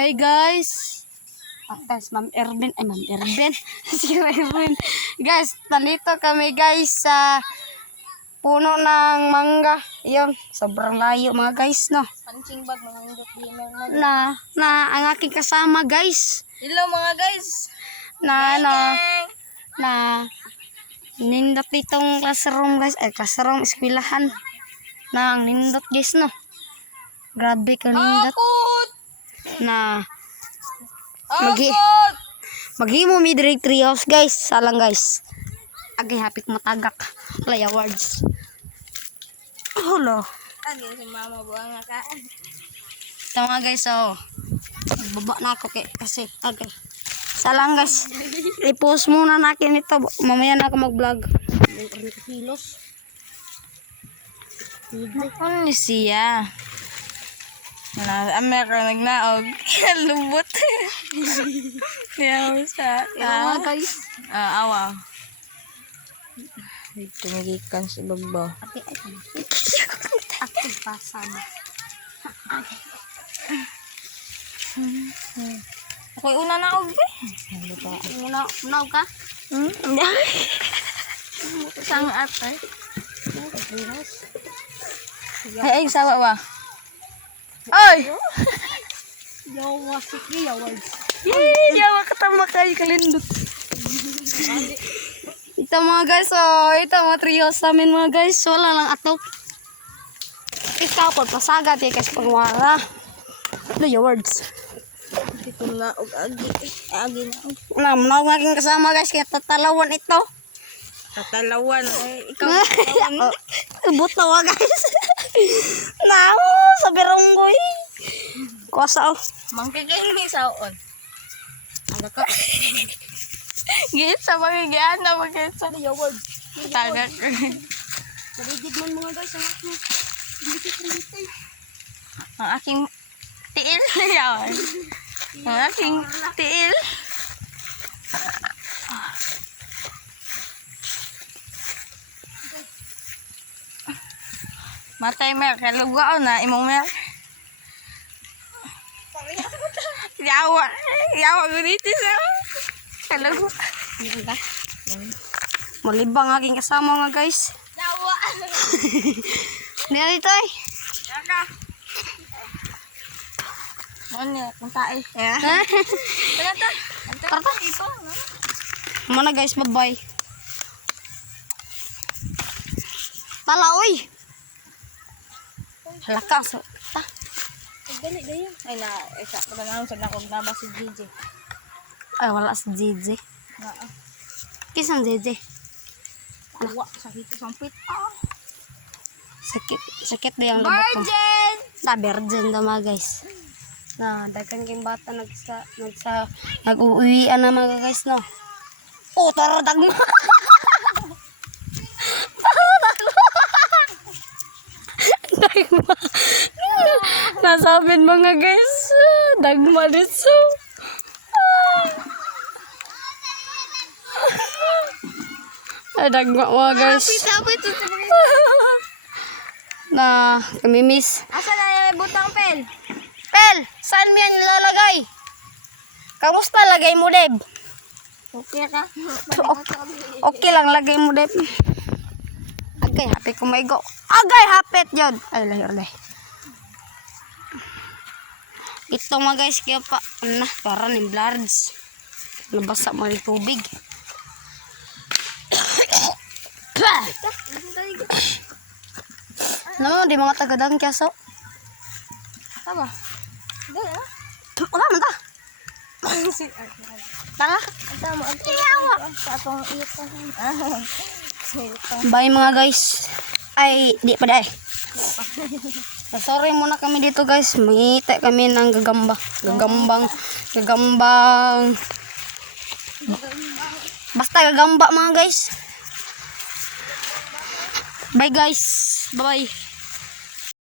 Hey guys! Guys, Ma'am Erben. Ay, Ma'am Erben. Si Erben. Guys, nandito kami guys sa puno ng mangga. Yun, sobrang layo mga guys, no? Punching bag, mga hindot din Na ang aking kasama guys. Hello mga guys! Na nindot ditong classroom guys. Ay, classroom, eskwelahan. Na ang nindot guys, no? Grabe ka nindot. Akot! Na Akot! maghimo mi direct treehouse guys. Salang guys. Agay hapit matagak. Lay awards. Hulo. Agay si mama buang nga ka. Ito mga guys, so baba na ako kasi agay. Salang guys. I-post muna natin ito. Mamaya na ako mag-vlog. Kilos. Ano ni siya? Amerika nagnaog. Lubot. Diyaw sa Mga guys. awa. Tumigikan sa bagbaw. Ate ay kami. Ate pasama. Ako'y una na og be. Unaw ka? Hindi. Sang ate. Ay, sawa ba? Ay! Yawa, sige awards. Yay! Yawa katama kayo kalindot. Ito mga guys, so ito mga trios namin mga guys. Wala lang atok. Ikaw po, pasagat eh kasi pangwara. Lay awards. Ito na og agi. Agi na og. Manaw ng aking kasama guys, kaya tatalawan ito. Katalawan. Ay, ikaw katalawan. Butawa guys. Nao, sa beronggoy. Kuasa oh. Mangkikain ni saon. Aga ka. Git sa mga gaan na mga sa yaward. Tagak. Nabigid man mga guys, ang aking. Ang aking tiil yawan. Ang aking tiil. Matay mer, kalugao na imong mer. Yawa, yawa guniti sa. Kalugo. Diba? Malibang aking kasama mga guys. Yawa. Hindi dito eh. Yaka. Ano kung tae. Tara. Tarta. Ito, no? Mana guys, bye-bye. Tala, uy. Halaka. So, ta. Gali dayo. Ay na, isa ko na sa nakog na ba si Gigi. Ay, wala si JJ. Naa. Kisang JJ? Awa sa hito sampit. Sakit na yung labot ko. Virgin. Virgin daw mga guys. Na, dagan kayong bata nag-uuwian na mga guys, no? Oh, tara, dagma! Dagma! Nasabit mga guys. Dagma dito. Ay, dagma mga guys. Sapit. Na, kami miss. Asa na butang pel? Pel, saan mo yan nilalagay? Kamusta lagay mo, Deb? Okay ka? Okay lang, lagay mo, Deb. Agay, hapit ko may go. Agay, hapit yun. Ay, lahir. Ito mga guys, kaya pa, para ng blards. Nabasa mo yung tubig. Ano, di mga tagadang kyaso. Tama. Dala. Wala man ta. Tara. Tama. Iyawa. Sa atong ito. Bye mga guys. Ay, di pa dahil. Sorry muna kami dito guys. Mangita kami ng gagamba. Gagambang. Basta gagamba mga guys. Bye guys. Bye bye.